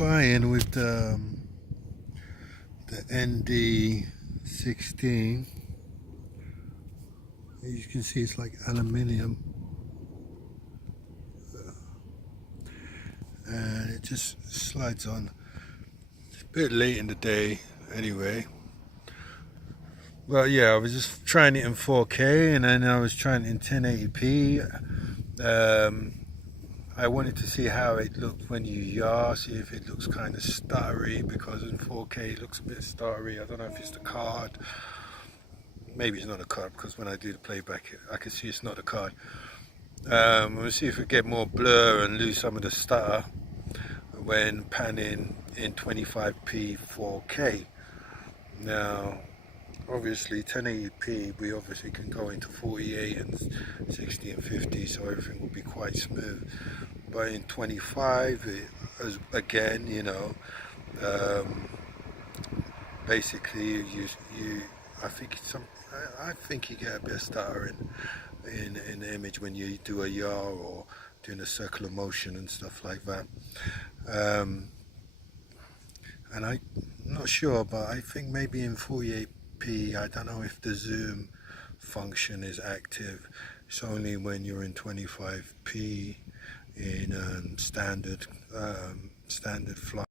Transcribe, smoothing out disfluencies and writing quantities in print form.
Flying with the ND 16. As you can see, it's like aluminium, and it just slides on. It's a bit late in the day anyway. Well, yeah, I was just trying it in 4K, and then I was trying it in 1080p. I wanted to see how it looked when you yaw, see if it looks kind of stuttery, because in 4K it looks a bit stuttery. I don't know if it's the card. Maybe it's not a card, because when I do the playback I can see it's not a card. We'll see if we get more blur and lose some of the stutter when panning in 25p 4K. Now obviously 1080p we obviously can go into 48 and 60 and 50, so everything will be quite smooth. But in 25 again, you know, basically I think you get a bit of stutter in the image when you do a yaw or doing a circular motion and stuff like that. And I'm not sure, but I think maybe in 48p, I don't know if the zoom function is active. It's only when you're in 25p in standard flight.